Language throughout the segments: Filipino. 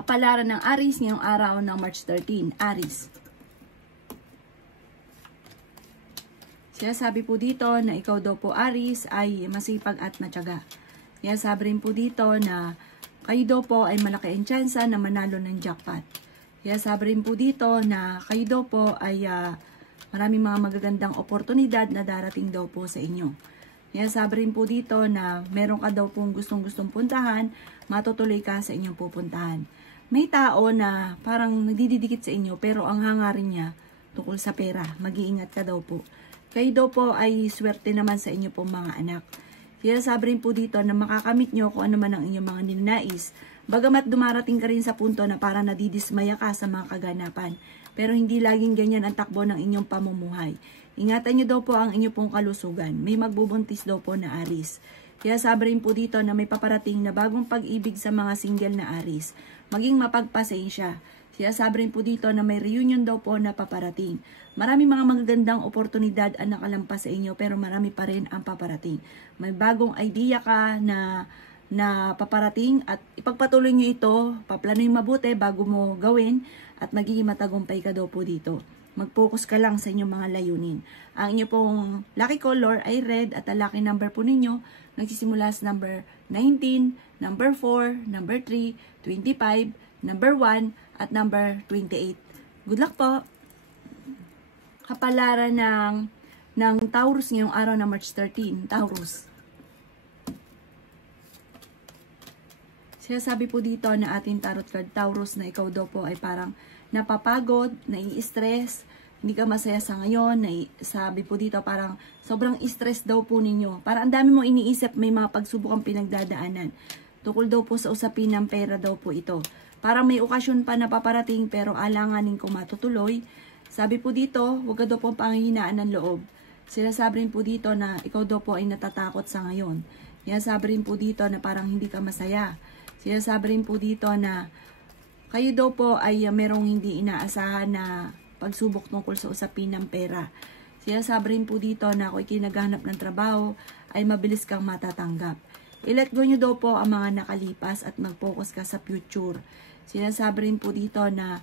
Kapalaran ng Aries ngayong araw ng March 13. Aries. Sabi po dito na ikaw daw po Aries ay masipag at matyaga. Sabi rin po dito na kayo daw po ay malaki ang tsansa na manalo ng jackpot. Sabi rin po dito na kayo daw po ay maraming mga magagandang oportunidad na darating daw po sa inyo. Sabi rin po dito na meron ka daw pong gustong puntahan, matutuloy ka sa inyong pupuntahan. May tao na parang nagdidikit sa inyo pero ang hangarin niya tungkol sa pera. Mag-iingat ka daw po. Kayo daw po ay swerte naman sa inyo pong mga anak. Sabi rin po dito na makakamit nyo kung ano man ang inyong mga ninanais. Bagamat dumarating ka rin sa punto na parang nadidismaya ka sa mga kaganapan. Pero hindi laging ganyan ang takbo ng inyong pamumuhay. Ingatan nyo daw po ang inyong pong kalusugan. May magbubuntis daw po na Aries. Sabi rin po dito na may paparating na bagong pag-ibig sa mga single na Aries. Maging mapagpasensya. Sabi rin po dito na may reunion daw po na paparating. Marami mga magagandang oportunidad ang nakalampas sa inyo pero marami pa rin ang paparating. May bagong idea ka na paparating at ipagpatuloy nyo ito, paplanuhin mabuti bago mo gawin at magiging matagumpay ka daw po dito. Mag-focus ka lang sa inyong mga layunin. Ang inyo pong lucky color ay red at ang lucky number po ninyo nagsisimula sa number 19, number 4, number 3, 25, number 1, at number 28. Good luck po! Kapalaran ng Taurus ngayong araw na March 13. Taurus. Sabi po dito na ating tarot card Taurus na ikaw daw po ay parang napapagod, nai-stress, hindi ka masaya sa ngayon. Sabi po dito parang sobrang stress daw po ninyo. Parang ang dami mong iniisip, may mga pagsubok ang pinagdadaanan. Tukol daw po sa usapin ng pera daw po ito. Parang may okasyon pa na paparating pero alanganin kung matutuloy. Sabi po dito, huwag ka daw po panghihinaan ng loob. Sabi rin po dito na ikaw daw po ay natatakot sa ngayon. Sabi rin po dito na parang hindi ka masaya. Sabi rin po dito na kayo daw po ay merong hindi inaasahan na pagsubok tungkol sa usapin ng pera. Sabi rin po dito na kung ikinaghanap ng trabaho ay mabilis kang matatanggap. I-let go nyo daw po ang mga nakalipas at mag-focus ka sa future. Sabi rin po dito na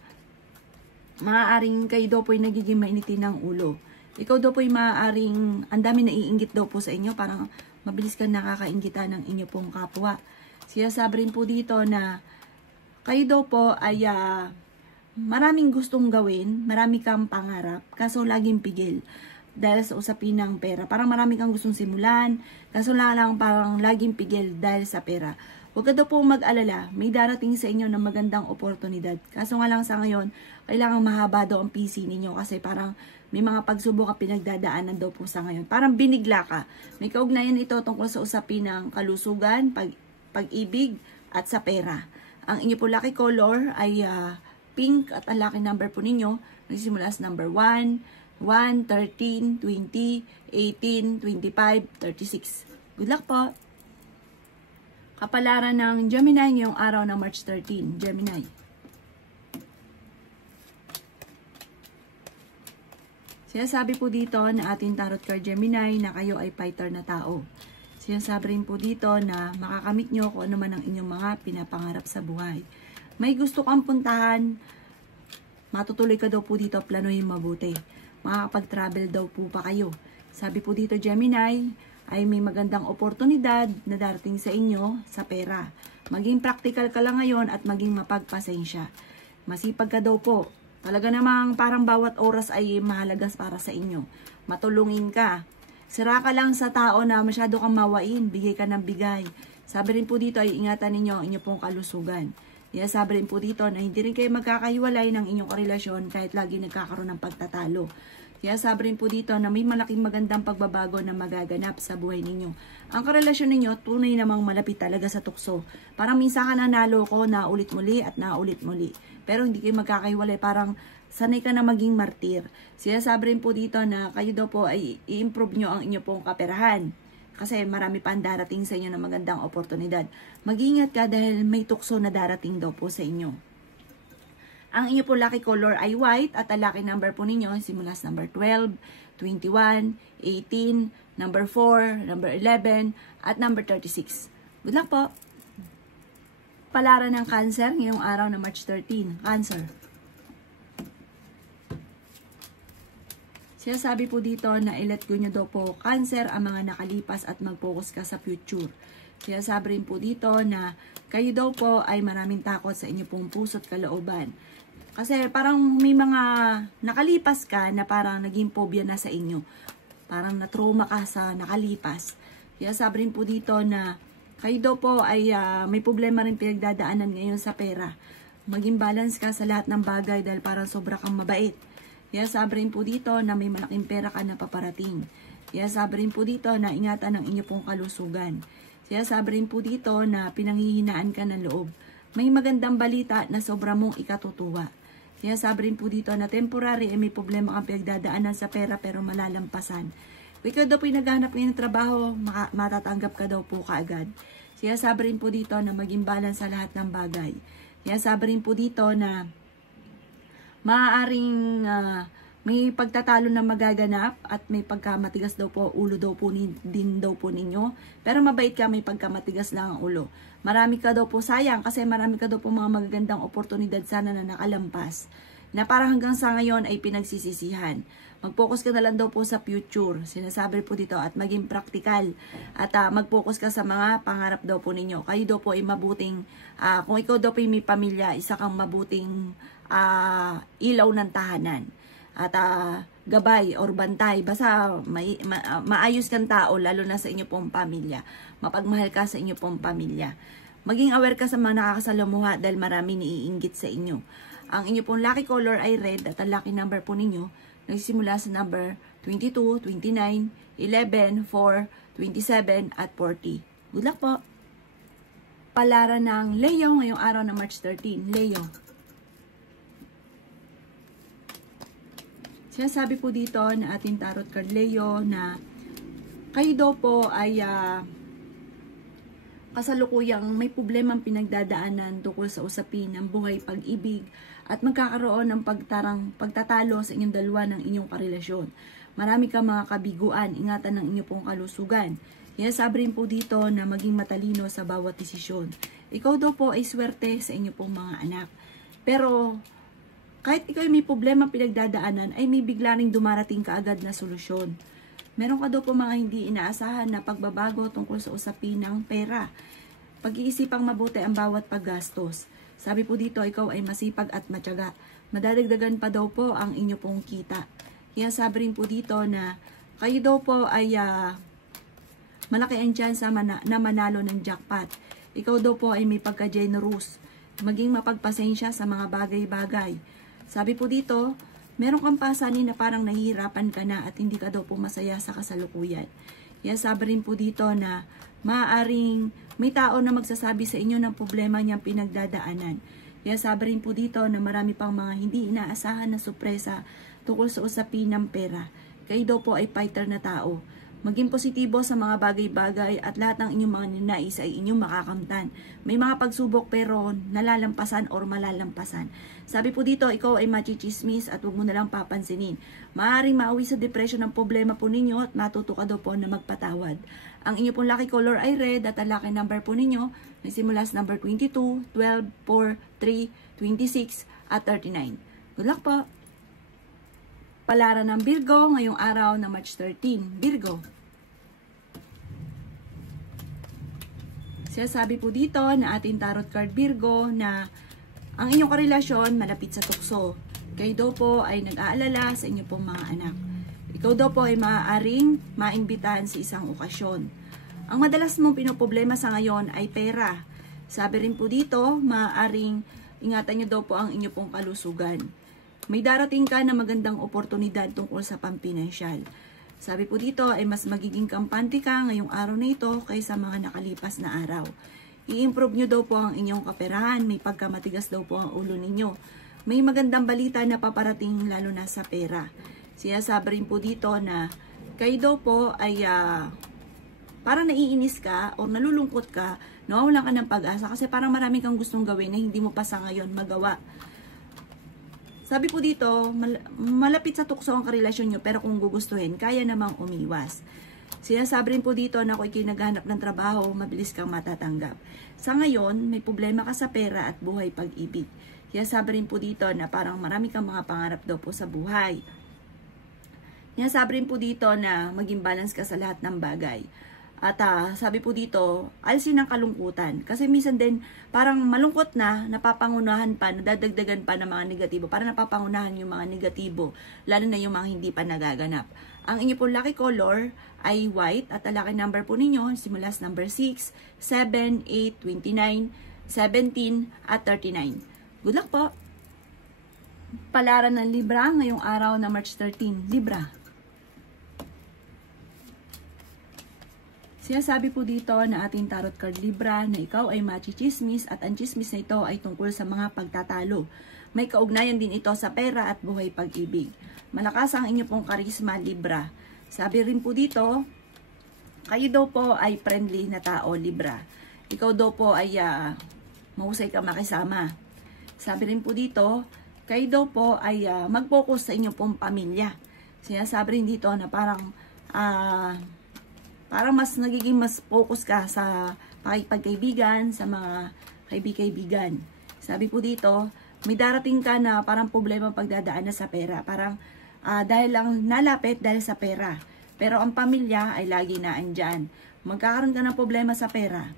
maaaring kayo daw po ay nagiging mainitin ng ulo. Ikaw daw po ay maaaring ang dami naiinggit daw po sa inyo. Parang mabilis kang nakakainggitan ng inyo pong kapwa. Sabi rin po dito na kayo daw po ay maraming gustong gawin, marami kang pangarap, kaso laging pigil dahil sa usapin ng pera. Parang marami kang gustong simulan, kaso lang parang laging pigil dahil sa pera. Huwag ka daw po mag-alala, may darating sa inyo ng magandang oportunidad. Kaso nga lang sa ngayon, kailangan mahaba daw ang PC ninyo kasi parang may mga pagsubok ang pinagdadaanan daw po sa ngayon. Parang binigla ka. May kaugnayan ito tungkol sa usapin ng kalusugan, pag-ibig at sa pera. Ang inyo po lucky color ay pink at ang lucky number po ninyo nagsimula sa number 1, 1, 13, 20, 18, 25, 36. Good luck po! Kapalaran ng Gemini ngayong araw ng March 13. Gemini. Sabi po dito na ating tarot card Gemini na kayo ay fighter na tao. Sabi rin po dito na makakamit nyo kung ano man ang inyong mga pinapangarap sa buhay. May gusto kang puntahan, matutuloy ka daw po dito, planuhin mabuti. Makakapag-travel daw po pa kayo. Sabi po dito Gemini, ay may magandang oportunidad na darating sa inyo sa pera. Maging practical ka lang ngayon at maging mapagpasensya. Masipag ka daw po. Talaga namang parang bawat oras ay mahalaga para sa inyo. Matulungin ka. Sira ka lang sa tao na masyado kang mawain. Bigay ka ng bigay. Sabi rin po dito ay ingatan ninyo ang inyong pong kalusugan. Sabi rin po dito na hindi rin kayo magkakahiwalay ng inyong karelasyon kahit lagi nagkakaroon ng pagtatalo. Sabi rin po dito na may malaking magandang pagbabago na magaganap sa buhay ninyo. Ang karelasyon ninyo, tunay namang malapit talaga sa tukso. Parang minsan ka nanalo ko na ulit muli at naulit muli. Pero hindi kayo magkakahiwalay, parang sanay ka na maging martir. Sabi rin po dito na kayo daw po ay i-improve nyo ang inyo pong kaperahan. Kasi marami pa ang darating sa inyo na magandang oportunidad. Mag-ingat ka dahil may tukso na darating daw po sa inyo. Ang inyo po lucky color ay white at ang lucky number po ninyo simula sa number 12, 21, 18, number 4, number 11, at number 36. Good luck po! Palaran ng Cancer ngayong araw na March 13. Cancer. Sabi po dito na i-let go nyo daw po, Cancer, ang mga nakalipas at mag-focus ka sa future. Sabi rin po dito na kayo daw po ay maraming takot sa inyo pong puso't kalooban. Kasi parang may mga nakalipas ka na parang naging phobia na sa inyo. Parang na-trauma ka sa nakalipas. Sabi rin po dito na kayo daw po ay may problema rin pinagdadaanan ngayon sa pera. Maging balance ka sa lahat ng bagay dahil parang sobra kang mabait. Sabi rin po dito na may malaking pera ka na paparating. Sabi rin po dito na ingatan ang inyo pong kalusugan. Sabi rin po dito na pinanghihinaan ka ng loob. May magandang balita na sobra mong ikatutuwa. Sabi rin po dito na temporary may problema kang pinagdadaanan sa pera pero malalampasan. Kung ikaw daw po yung naghahanap ng trabaho, matatanggap ka daw po kaagad. Sabi rin po dito na maging balance sa lahat ng bagay. Sabi rin po dito na maaaring may pagtatalo na magaganap at may pagkamatigas daw po, ulo daw po din daw po ninyo. Pero mabait ka, may pagkamatigas lang ang ulo. Marami ka daw po sayang kasi marami ka daw po mga magagandang oportunidad sana na nakalampas. Na para hanggang sa ngayon ay pinagsisisihan. Mag-focus ka na lang daw po sa future. Sinasabi po dito at maging practical. At mag-focus ka sa mga pangarap daw po ninyo. Kayo daw po ay mabuting, kung ikaw daw po ay may pamilya, isa kang mabuting ilaw ng tahanan. At gabay or bantay. Basta maayos kang tao lalo na sa inyo pong pamilya. Mapagmahal ka sa inyo pong pamilya. Maging aware ka sa mga nakakasalamuha dahil marami niiinggit sa inyo. Ang inyo pong lucky color ay red at ang lucky number po ninyo nagsisimula sa number 22, 29, 11, 4, 27 at 40. Good luck po! Palaran ng Leo ngayong araw na March 13. Leo. Sinasabi po dito na ating tarot card Leo na kayo daw po ay kasalukuyang may problemang pinagdadaanan tungkol sa usapin ng buhay, pag-ibig at magkakaroon ng pagtatalo sa inyong dalawa ng inyong karelasyon. Marami ka mga kabiguan, ingatan ng inyong pong kalusugan. Sabi rin po dito na maging matalino sa bawat desisyon. Ikaw daw po ay swerte sa inyong pong mga anak. Pero kahit ikaw ay may problema pinagdadaanan, ay may bigla ring dumarating kaagad na solusyon. Meron ka daw po mga hindi inaasahan na pagbabago tungkol sa usapin ng pera. Pag-iisipang mabuti ang bawat paggastos. Sabi po dito, ikaw ay masipag at matyaga. Madadagdagan pa daw po ang inyo pong kita. Kaya sabi rin po dito na kayo daw po ay malaki ang tsansa na manalo ng jackpot. Ikaw daw po ay may pagka-generous. Maging mapagpasensya sa mga bagay-bagay. Sabi po dito, meron kang pasanin na parang nahihirapan ka na at hindi ka daw po masaya sa kasalukuyan. Kaya sabi rin po dito na maaaring may tao na magsasabi sa inyo ng problema niyang pinagdadaanan. Kaya sabi rin po dito na marami pang mga hindi inaasahan na sorpresa tungkol sa usapin ng pera. Kayo daw po ay fighter na tao. Maging positibo sa mga bagay-bagay at lahat ng inyong mga ninais ay inyong makakamtan. May mga pagsubok pero nalalampasan or malalampasan. Sabi po dito, ikaw ay machichismis at huwag mo nalang papansinin. Maaaring mauwi sa depression ng problema po ninyo at matuto ka daw po na magpatawad. Ang inyo pong lucky color ay red at ang lucky number po ninyo nagsimula sa number 22, 12, 4, 3, 26 at 39. Good luck po! Palaran ng Virgo ngayong araw na March 13. Virgo. Sabi po dito na ating tarot card Virgo na ang inyong karelasyon malapit sa tukso. Kayo daw po ay nag-aalala sa inyong pong mga anak. Ikaw daw po ay maaaring maimbitahan sa isang okasyon. Ang madalas mong pinoproblema sa ngayon ay pera. Sabi rin po dito, maaaring ingatan nyo daw po ang inyong pong kalusugan. May darating ka na magandang oportunidad tungkol sa pampinansyal. Sabi po dito ay mas magiging kampante ka ngayong araw na ito kaysa mga nakalipas na araw. I-improve nyo daw po ang inyong kaperahan, may pagkamatigas daw po ang ulo ninyo. May magandang balita na paparating lalo na sa pera. Sinasabi rin po dito na kayo daw po ay parang naiinis ka o nalulungkot ka, nawawalan ka ng pag-asa kasi parang marami kang gustong gawin na hindi mo pa sa ngayon magawa. Sabi po dito, malapit sa tukso ang karelasyon nyo pero kung gugustuhin, kaya namang umiwas. Sinasabi rin po dito na kung ikinaghanap ng trabaho, mabilis kang matatanggap. Sa ngayon, may problema ka sa pera at buhay pag-ibig. Sinasabi rin po dito na parang marami kang mga pangarap daw po sa buhay. Sinasabi rin po dito na maging balance ka sa lahat ng bagay. At sabi po dito, alisin ang kalungkutan. Kasi minsan din, parang malungkot na, napapangunahan pa, nadadagdagan pa ng mga negatibo. Parang napapangunahan yung mga negatibo, lalo na yung mga hindi pa nagaganap. Ang inyo po lucky color ay white at ang lucky number po ninyo simula sa number 6, 7, 8, 29, 17 at 39. Good luck po! Palaran ng Libra ngayong araw na March 13. Libra. Sinasabi po dito na ating tarot card Libra na ikaw ay machichismis at ang chismis na ito ay tungkol sa mga pagtatalo. May kaugnayan din ito sa pera at buhay pag-ibig. Malakas ang inyo pong karisma, Libra. Sabi rin po dito, kayo daw po ay friendly na tao, Libra. Ikaw daw po ay mahusay ka makisama. Sabi rin po dito, kayo daw po ay mag-focus sa inyong pong pamilya. Sinasabi rin dito na parang mas nagiging mas focus ka sa pakikipagkaibigan, sa mga kaibigan. Sabi po dito, may darating ka na parang problema pagdadaan na sa pera. Parang dahil lang nalapit dahil sa pera. Pero ang pamilya ay lagi na andyan. Magkakaroon ka ng problema sa pera.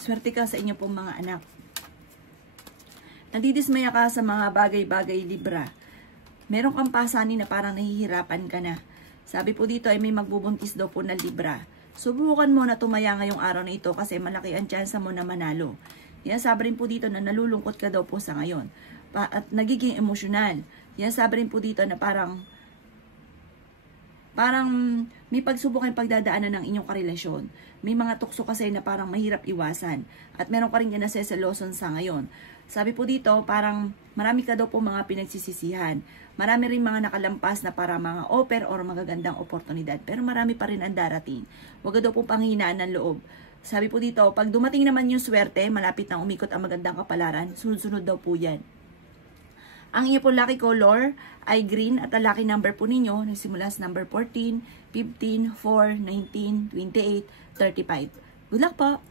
Swerte ka sa inyo pong mga anak. Nadidismaya ka sa mga bagay-bagay, Libra. Meron kang pasanin na parang nahihirapan ka na. Sabi po dito ay may magbubuntis daw po na Libra. Subukan mo na tumaya ngayong araw na ito kasi malaki ang tsansa mo na manalo. Sabi rin po dito na nalulungkot ka daw po sa ngayon. At nagiging emosyonal. Sabi rin po dito na parang may pagsubok ang pagdadaanan ng inyong karelasyon. May mga tukso kasi na parang mahirap iwasan. At meron ka rin yan naseseloson sa ngayon. Sabi po dito, parang marami ka daw po mga pinagsisisihan. Marami rin mga nakalampas na para mga offer or magagandang oportunidad. Pero marami pa rin ang darating. Huwag daw po panghinaan ng loob. Sabi po dito, pag dumating naman yung swerte, malapit nang umikot ang magandang kapalaran, sunod-sunod daw po yan. Ang inyo po lucky color ay green at ang lucky number po ninyo nagsimula sa number 14, 15, 4, 19, 28, 35. Good luck po!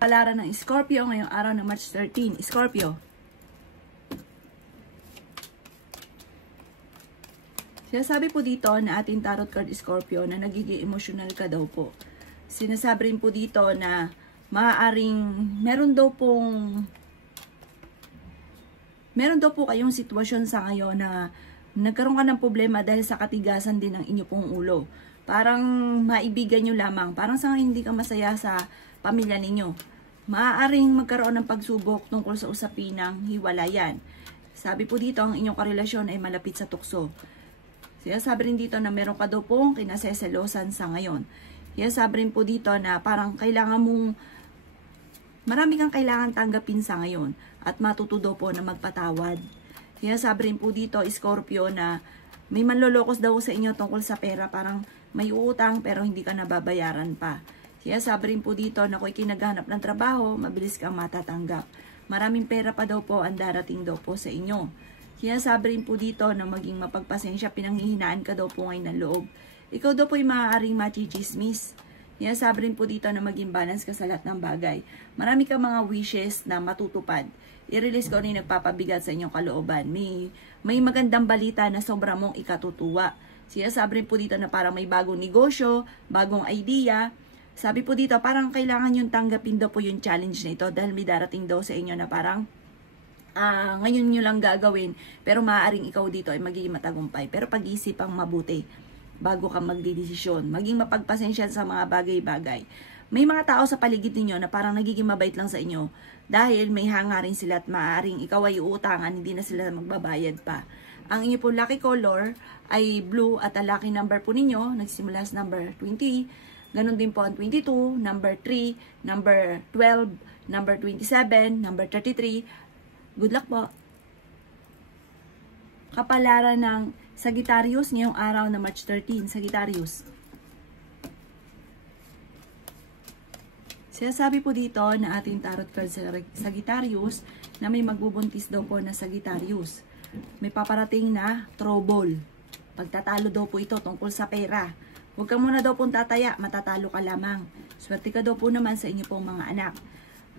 Palaran ng Scorpio ngayong araw na March 13. Scorpio. Sinasabi po dito na ating tarot card Scorpio na nagiging emotional ka daw po. Sinasabi rin po dito na maaaring meron daw po kayong sitwasyon sa ngayon na nagkaroon ka ng problema dahil sa katigasan din ng inyo pong ulo. Parang maibigan nyo lamang. Parang sa ngayon hindi ka masaya sa pamilya ninyo. Maaaring magkaroon ng pagsubok tungkol sa usapin ng hiwalayan. Sabi po dito, ang inyong karelasyon ay malapit sa tukso. Sinasabi rin dito na meron ka daw pong kinaseselosan sa ngayon. Sinasabi rin po dito na parang marami kang kailangan tanggapin sa ngayon at matuto daw po na magpatawad. Sinasabi rin po dito, Scorpio, na may manlolokos daw sa inyo tungkol sa pera. Parang may uutang pero hindi ka nababayaran pa. Sinasabi rin po dito na kung ikinaghanap ng trabaho, mabilis kang matatanggap. Maraming pera pa daw po ang darating daw po sa inyo. Sinasabi rin po dito na maging mapagpasensya, pinanghihinaan ka daw po ngayon ng loob. Ikaw daw po ay maaaring machichismis. Sinasabi rin po dito na maging balance ka sa lahat ng bagay. Marami kang mga wishes na matutupad. I-release ko na yung nagpapabigat sa inyong kalooban. May magandang balita na sobra mong ikatutuwa. Sinasabi rin po dito na parang may bagong negosyo, bagong idea. Sabi po dito, parang kailangan yung tanggapin daw po yung challenge na ito dahil may darating daw sa inyo na parang ngayon nyo lang gagawin, pero maaaring ikaw dito ay magiging matagumpay. Pero pag-iisipang mabuti bago ka magdidesisyon. Maging mapagpasensya sa mga bagay-bagay. May mga tao sa paligid ninyo na parang nagiging mabait lang sa inyo dahil may hangarin sila at maaaring ikaw ay uutangan, hindi na sila magbabayad pa. Ang inyo po lucky color ay blue at ang lucky number po ninyo nagsimula sa number 20. Ganon din po ang 22, number 3, number 12, number 27, number 33. Good luck po! Kapalaran ng Sagittarius ngayong araw na March 13. Sagittarius. Sinasabi po dito na ating tarot card sa Sagittarius na may magbubuntis daw po na Sagittarius. May paparating na trouble. Pagtatalo daw po ito tungkol sa pera. Huwag ka muna daw pong tataya, matatalo ka lamang. Swerte ka daw po naman sa inyo pong mga anak.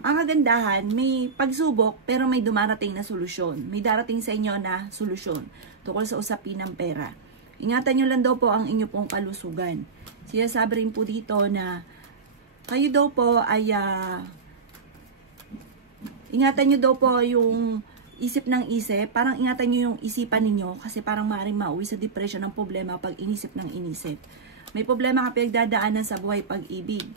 Ang kagandahan, may pagsubok pero may dumarating na solusyon. May darating sa inyo na solusyon tungkol sa usapin ng pera. Ingatan nyo lang daw po ang inyo pong kalusugan. Sinasabi rin po dito na kayo daw po ay ingatan nyo daw po yung isip ng isip. Parang ingatan nyo yung isipan ninyo kasi parang maaaring mauwi sa depression ng problema pag inisip ng inisip. May problema ka pinagdadaanan sa buhay pag-ibig.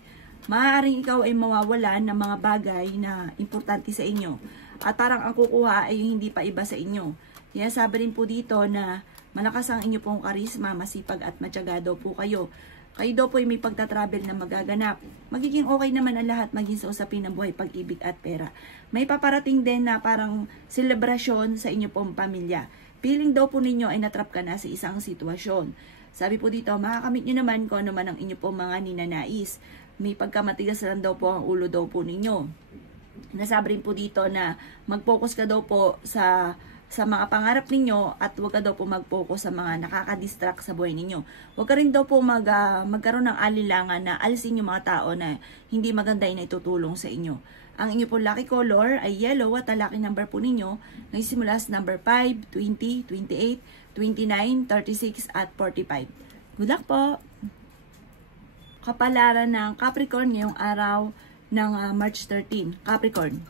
Maaaring ikaw ay mawawalan ng mga bagay na importante sa inyo. At parang ang kukuha ay hindi pa iba sa inyo. Kaya sabi rin po dito na malakas ang inyo pong karisma, masipag at matyaga daw po kayo. Kayo daw po ay may pagtatravel na magaganap. Magiging okay naman ang lahat maging sa usapin ng buhay, pag-ibig at pera. May paparating din na parang selebrasyon sa inyo pong pamilya. Feeling daw po ninyo ay natrap ka na sa isang sitwasyon. Sabi po dito, makakamit nyo naman kung ano man ang inyo pong mga ninanais. May pagkamatigas lang daw po ang ulo daw po ninyo. Nasabi rin po dito na mag-focus ka daw po sa mga pangarap ninyo at huwag ka daw po mag-focus sa mga nakaka-distract sa buhay ninyo. Huwag ka rin daw po magkaroon ng alilangan na alisin yung mga tao na hindi maganda na itutulong sa inyo. Ang inyo po lucky color ay yellow at ang lucky number po ninyo nagsimula sa number 5, 20, 28, 29, 36 at 45. Good luck po! Kapalaran ng Capricorn ngayong araw ng March 13. Capricorn.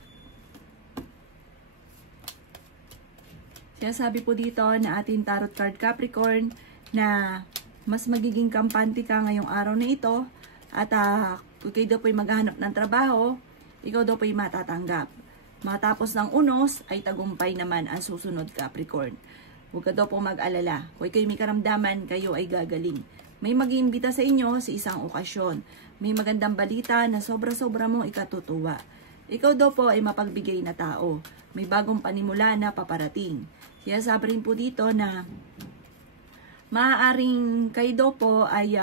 Kaya sabi po dito na ating tarot card Capricorn na mas magiging kampante ka ngayong araw na ito at kung kayo daw po'y maghahanap ng trabaho, ikaw daw po'y matatanggap. Matapos ng unos ay tagumpay naman ang susunod Capricorn. Huwag ka daw po mag-alala. Kung kayo may karamdaman, kayo ay gagaling. May mag-iimbita sa inyo sa isang okasyon. May magandang balita na sobra-sobra mong ikatutuwa. Ikaw daw po ay mapagbigay na tao. May bagong panimula na paparating. Kaya sabi rin po dito na maaaring kayo daw po ay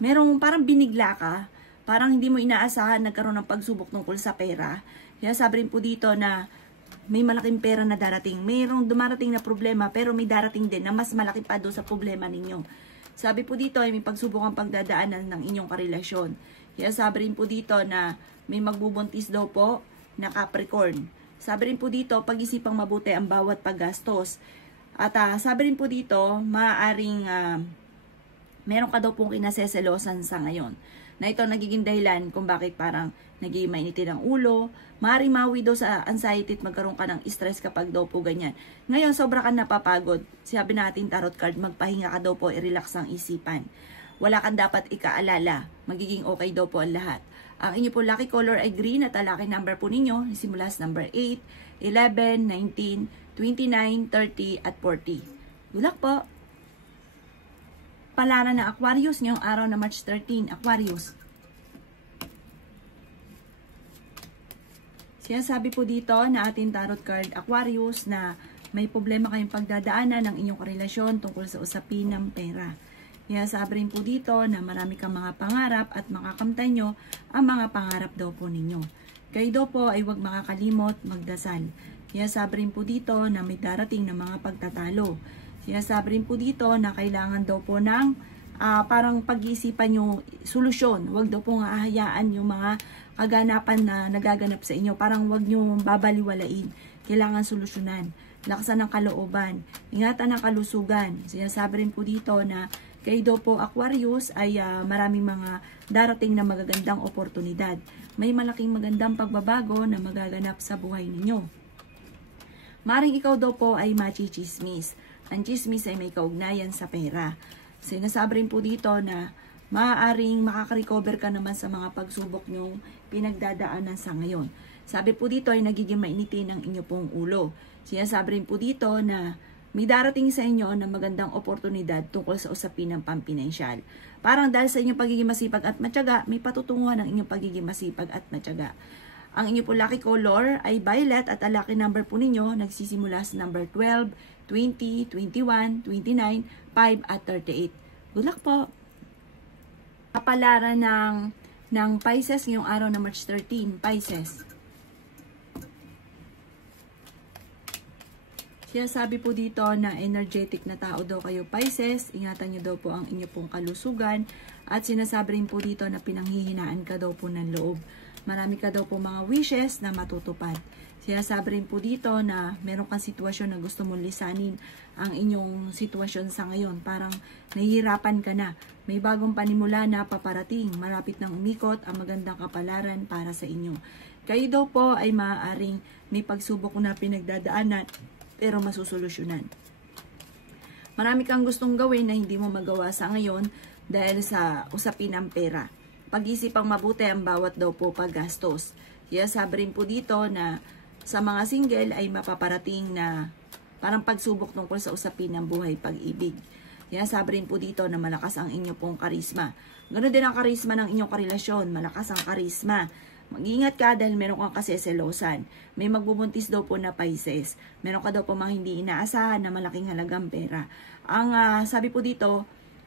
merong parang binigla ka. Parang hindi mo inaasahan nagkaroon ng pagsubok tungkol sa pera. Kaya sabi rin po dito na may malaking pera na darating. Mayroong dumarating na problema pero may darating din na mas malaki pa doon sa problema ninyo. Sabi po dito ay may pagsubok ang pagdadaanan ng inyong karelasyon. Kaya sabi rin po dito na may magbubuntis daw po na Capricorn. Sabi rin po dito, pag-isipang mabuti ang bawat paggastos. At sabi rin po dito, maaaring meron ka daw pong kinaseselosan sa ngayon. Na ito nagiging dahilan kung bakit parang nagiging mainitin ang ulo. Maaaring mawi daw sa anxiety at magkaroon ka ng stress kapag daw po ganyan. Ngayon, sobra ka napapagod. Sabi natin tarot card, magpahinga ka daw po, i-relax ang isipan. Wala kang dapat ikaalala. Magiging okay daw po ang lahat. Ang inyo po lucky color ay green at ang lucky number po ninyo simula sa number 8, 11, 19, 29, 30 at 40. Good luck po! Palaran ng Aquarius ngayong araw na March 13. Aquarius. Kaya sabi po dito na ating tarot card Aquarius na may problema kayong pagdadaanan ng inyong karelasyon tungkol sa usapin ng pera. Kaya sabi rin po dito na marami kang mga pangarap at makakamtan nyo ang mga pangarap daw po ninyo. Kayo daw po ay huwag makakalimot magdasal. Kaya sabi rin po dito na may darating na mga pagtatalo. Kaya sabi rin po dito na kailangan daw po ng parang pag-iisipan nyo solusyon. Huwag daw po nga ahayaan yung mga kaganapan na nagaganap sa inyo. Parang huwag nyo babaliwalain. Kailangan solusyonan. Lakasan ng kalooban. Ingatan ng kalusugan. Sinasabi rin po dito na kayo daw po Aquarius ay maraming mga darating na magagandang oportunidad. May malaking magandang pagbabago na magaganap sa buhay ninyo. Maring ikaw daw po ay machichismis. Ang chismis ay may kaugnayan sa pera. Sinasabi rin po dito na maaaring makaka-recover ka naman sa mga pagsubok nyong pinagdadaanan sa ngayon. Sabi po dito ay nagiging mainitin ang inyo pong ulo. Sinasabi rin po dito na may darating sa inyo na magandang oportunidad tungkol sa usapin ng pampinansyal. Parang dahil sa inyong pagiging masipag at matyaga, may patutunguhan ng inyong pagiging masipag at matyaga. Ang inyo po lucky color ay violet at ang lucky number po ninyo nagsisimula sa number 12, 20, 21, 29, 5 at 38. Good luck po! Kapalaran ng Pisces ngayong araw na March 13. Pisces. Sabi po dito na energetic na tao daw kayo, Pisces. Ingatan nyo daw po ang inyo pong kalusugan. At sinasabi rin po dito na pinanghihinaan ka daw po ng loob. Marami ka daw po mga wishes na matutupad. Sinasabi rin po dito na meron kang sitwasyon na gusto mong lisanin ang inyong sitwasyon sa ngayon. Parang nahihirapan ka na. May bagong panimula na paparating. Malapit nang umikot ang magandang kapalaran para sa inyo. Kayo daw po ay maaaring may pagsubok na pinagdadaanan pero masusolusyonan. Marami kang gustong gawin na hindi mo magawa sa ngayon dahil sa usapin ng pera. Pag-isipang mabuti ang bawat daw po paggastos. Sabi rin po dito na sa mga single ay mapaparating na parang pagsubok tungkol sa usapin ng buhay pag-ibig. Sabi rin po dito na malakas ang inyo pong karisma. Ganoon din ang karisma ng inyong karelasyon. Malakas ang karisma. Mag-ingat ka dahil meron kang kaseselosan. May magbubuntis daw po na Pisces. Meron ka daw po mga hindi inaasahan na malaking halagang pera. Ang sabi po dito,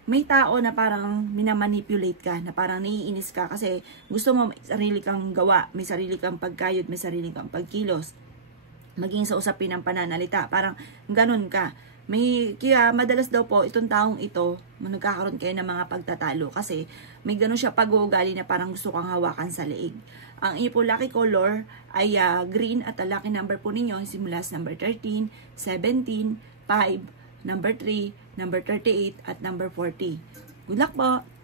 may tao na parang minamanipulate ka, na parang naiinis ka kasi gusto mo may sarili kang gawa, may sarili kang pagkayod, may sarili kang pagkilos. Maging sa usapin ng pananalita, parang ganun ka. Kaya madalas daw po itong taong ito, nagkakaroon kayo ng mga pagtatalo kasi may ganun siya pag-uugali na parang gusto kang hawakan sa leeg. Ang inyo po lucky color ay green at ang lucky number po ninyo simula sa number 13, 17, 5, number 3, number 38 at number 40. Good luck po!